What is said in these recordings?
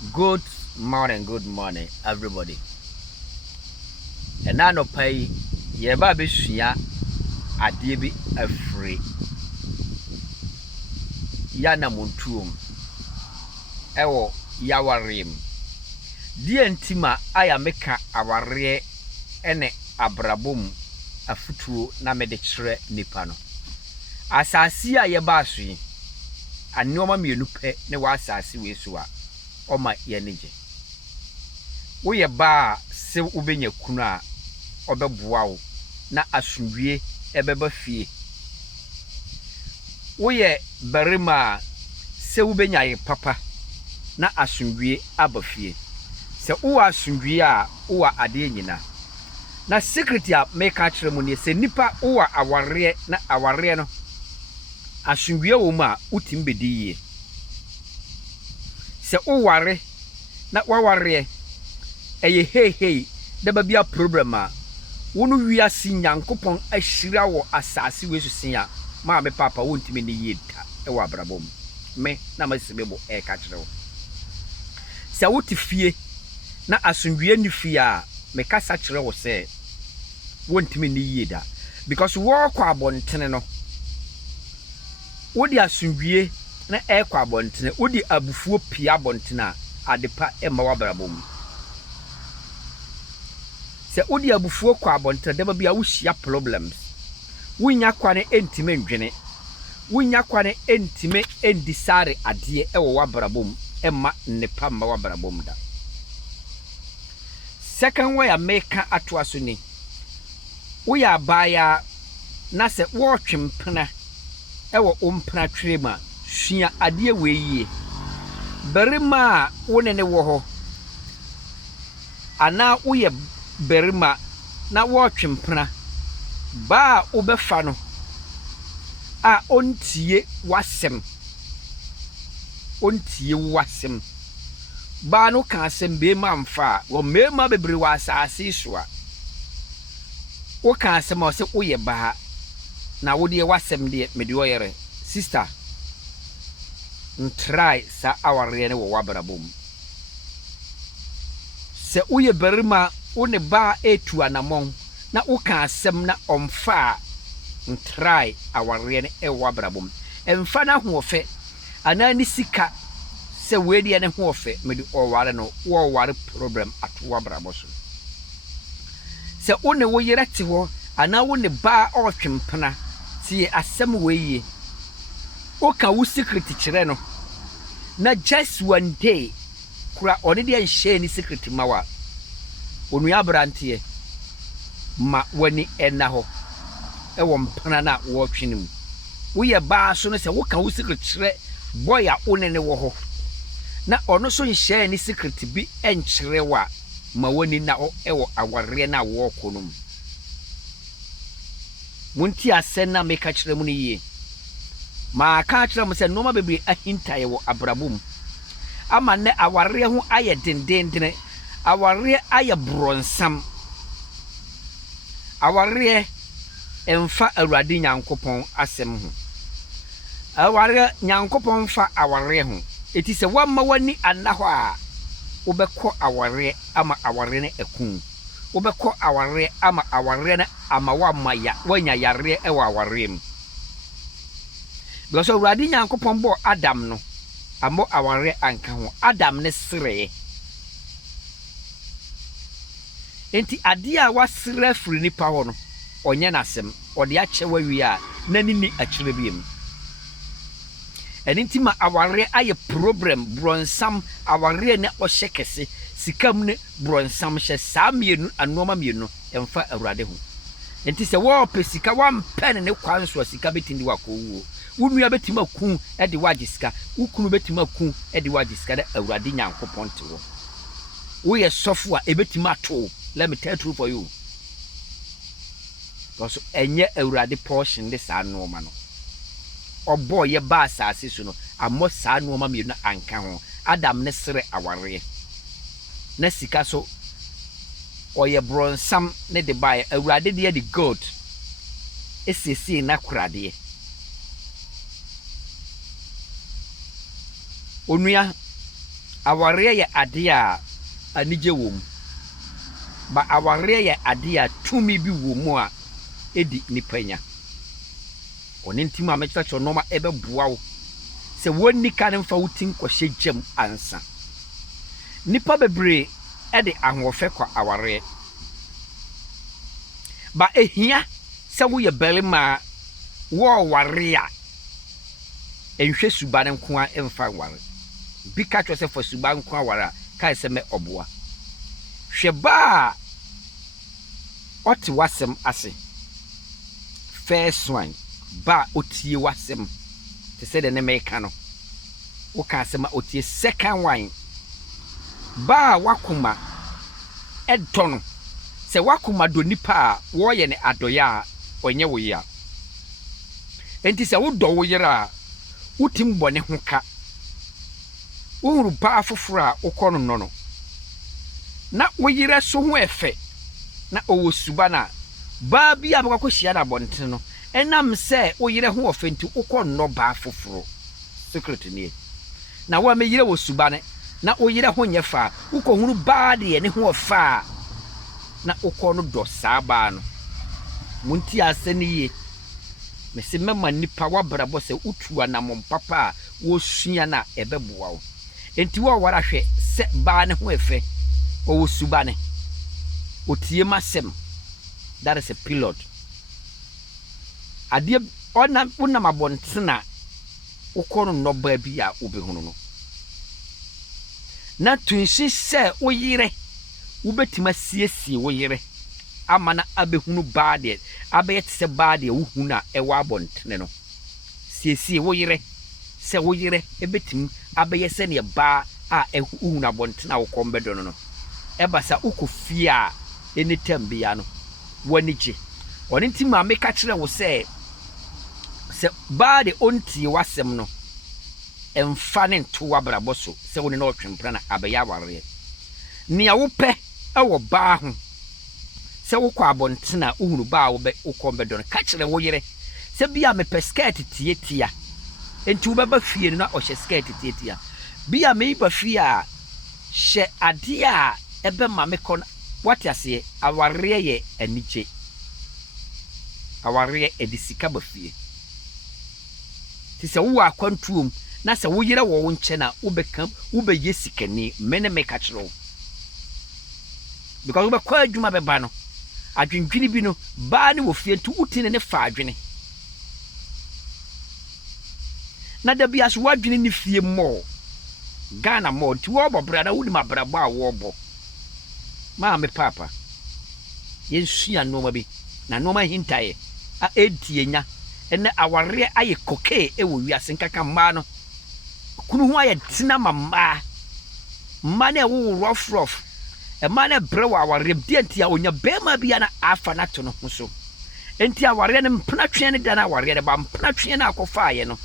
Good morning, everybody. And now no pay ye baby shia adeɛ afri ya na montuom ewo yawarem die ntima aya meka aware ene abrabom afutuo na mede kyerɛ nipa no asase a ye ba so yi anoma mienu pɛ ne wa asase we so a oma ye nige wo ye ba se ubenya kunu a obɛboa wo na asundwie ebeba fie wo ye barima se ubenya ye papa na asundwie aba fie se wo asundwie a wo ade nyina na secret a meka kyerɛ mu ne se nipa wo aware na aware no asundwie wo ma utim bediye se wo ware na waware eye hey da ba bia problem a wonu wiase nyankopɔn ahyira wo asase we susia ma me papa wontimi ne yeta e wo abrabom me na masebebo e ka kyerɛ wo se wote fie na asundwie ni fie a me kasa kyerɛ wo se wontimi ne yeda because wo kwa abontene no wodi asundwie na e kwa abontene wodi abufuo pia abontene a adepa e ma wo abrabom se odi abufuo kwa abontre da bia wo hia problems wunya kwane entime ndwene wunya kwane entime endisare ade e wo wabrabom emma nepa ma wabrabom da second way America atoaso ni wo ya baya na se wo twempena e wo ompena twrema hia ade we yie berima wo ne wo ho ana wo ye berima na wo twempena ba obefa no a ontie wasem ba no ka asem be mamfa wo mema bebre wa asase so a wo ka asem o se wo ye ba na wo de wasem de me de oyere sister ntrai sa aware ne wo wabrabom se wo ye berima wo ne ba etu anamon na wo ka asem na omfa ntrai aware ne e wabrabom emfa na hofe anani sika se wedi ne hofe mede oware no wo ware problem ato wabrabo so se wo ne wo yerate ho ana wo ne ba otwempena tie asem weye wo ka wo secret kire no na just one day kura one dia nhye ni secret mawa onu abrante ma wani ena ho e wo mpana na wo twenem wo ye ba so no se wo ka wo secret kire boy a onene wo ho na ono so nhye ni secret bi enkyere wa ma wani na o e wo aware na wo konum munti asen na meka kire mu ni ye ma ka kire mu se no ma bebre ahintaye wo abrabum ama ne aware ho aye dendendene aware aye bronsam aware emfa awurade nyankopɔn asem ho aware nyankopɔn fa aware ho eti se wamma wani anaho a wobɛkɔ aware ama aware ne ekun wobɛkɔ aware ama aware ne ama wamma ya wanya yare e wa aware mu because awurade nyankopɔn bɔ Adam no amo aware anka ho Adam ne sere enti ade a wasere afiri nipa ho no onye nasem ode ache wawi a nanini akyere biem enti ma aware aye problem bronsam aware ne ohye kese sikam ne bronsam hye samienu anoma mienu emfa awurade ho enti se wo pesika wampene ne kwanso sika betindi wakowo wunua betima ku e de wagisika wukunu betima ku e de wagisika da awurade nyankopɔn te wo wo ye sofo a ebetima to let me tell you for you because enye awurade portion de sa no ma no obo ye ba asase so no amo sa no ma me no anka ho Adam ne sere aware na sika so oye bronsam ne de bae awurade de the god esesi na kurade onua aware ye ade a anigye wo mu ba aware ye ade a tumi bi wo mu a edi nipanya one ntima amekita cho noma ebeboa wo se wonni ka ne mfa wutin kwahye gyam ansa nipa bebre ede ahofe kwa aware ba ehia se wo ye belima wo ware a enhwe suba ne nko a emfa ware bi ka cho se fo suba nko a ware a kai se me oboa hwe ba oti wasem ase first one ba otie wasem te se de ne meka no wo ka asema otie second one ba wakuma edon se wakuma do nipa a wo ye ne adoya a onye wo ya enti se wo do wo yera utim bone ho ka uhuru ba afoforo a ukono no na wo yera so ho efe na owo suba na ba bi abakọ hia na bonten no enam se wo yera ho ofenti ukono ba afoforo secret ni na wo me yera wo suba ne na wo yera ho nyefa ukohunu ba de ne ho ofa na ukono do saba no munti aseni ye mese mema nipa wabrabo se utua na mompapa wo sua na ebeboa wo enti wo wara hwe se ba ne ho efe wo suba ne otie masem that is a pilot ade ona mabontena ukono no ba bi a obehunu no na tunshi se wo yire ubetima siesie wo yire amana abehunu baade abeyet se baade wo huna ewa abontene no siesie wo yire se wo yire ebetim abeyese ne ba a ehunu abontene wo kombedo no ebasa ukofia anytime bia no wanije oni ntima meka kire wo se baade onti wasem no emfa ne nto wabrabo so se wo ne no twempra na abeya ware nia wo pe ewo ba ho se wo kwa abontena uhuru ba wo be ukombedo no ka kire wo yire se bia me pesket tietia enti wo beba fie no na o hye skirt tietia bia me ba fie a hye ade a ebe ma me kon watiase aware ye aniche aware edisika ba fie ti se wo akwantuom na se wo yire wo nche na wo bekam wo be yesikani mene me ka kire wo because wo be kwa adwuma beba no adwendwini bi no ba ne wo fie ntu utine ne fa adwene na da bia so wadwene ne fie mo Ghana mo ti wo bo brada wo ni mabrabo a wo bo ma me papa yensua no ma bi na no ma hintaye a entienya ene aware aye koke e wo wiase nkaka ma no kunu ho aye tina mama ma na wo rough e ma na brewa aware bi enti a onya bema bia na afa na to no so enti aware ne mpna twen ne da na aware ne ba mpna twen na akofa aye no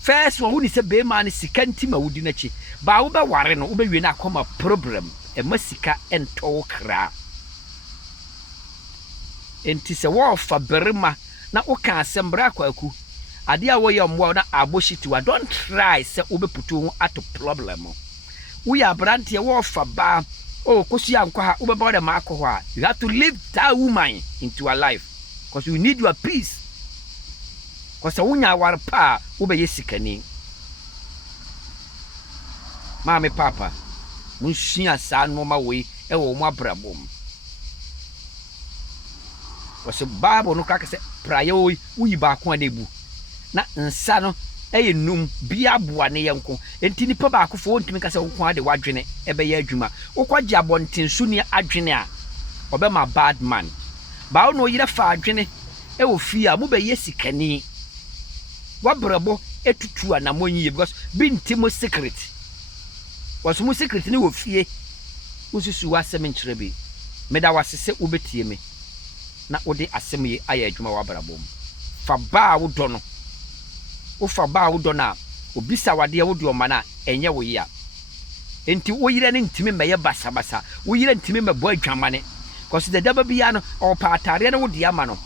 first one woni se bema ne sika ntima wudi na chi ba wo be ware no wo be wie na akoma problem e masika ento kra enti se wo fa berima na wo ka asembra kwaku ade a wo ye mwa na aboshiti wa don't try se wo be putu ho ato problem wo ya brante wo fa ba oh kosi ankwa ha wo be ba de ma akọ ho you have to live that woman into your life because you need your peace because wunya war pa wo be yesikani mama papa mun shia sa no ma we e wo mo abrabom was Bible no kaka se prayo uyi ba ko anebu na nsa no eye num bia boa ne yenko enti nipa ba akofo ntimi kasa wo ko ade wadwene ebe ya adwuma wo kwaje abontensu ni adwene a obema bad man ba no yire fa adwene e wo fie a mo be yesikani wabrabo etutu anamonyi because bintimo secret was mo secret ni wo fie ususu wasem nkyere bi meda wasese ubetie me na odi asem ye aya adwuma wabrabom fa ba wo do no wo fa ba wo do na obisa wade wo do ma na enye wo ya enti wo yire ne ntimi meye basabasa wo yire ntimi mebo adwamane cause the daba bia no o pa atare ne wo dia ma no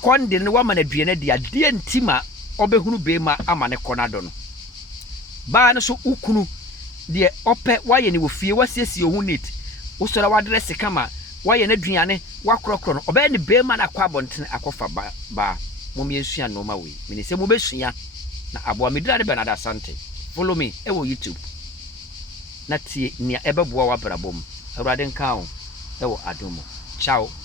konde ne wa ma na duene dia die ntima obehunu be ma ama ne konado no ba no so ukunu de ope waye ne wo fie wasiesie ho neat usora wadress kama waye na duane wakrokro no obe ne bema na kwa bontene akofa ba mo me nsua no ma we me ne se mo besua na abo amedira ne Bernard Asante follow me e wo YouTube na tie nia ebeboa wa brabom awurade nka ho e wo adomo ciao.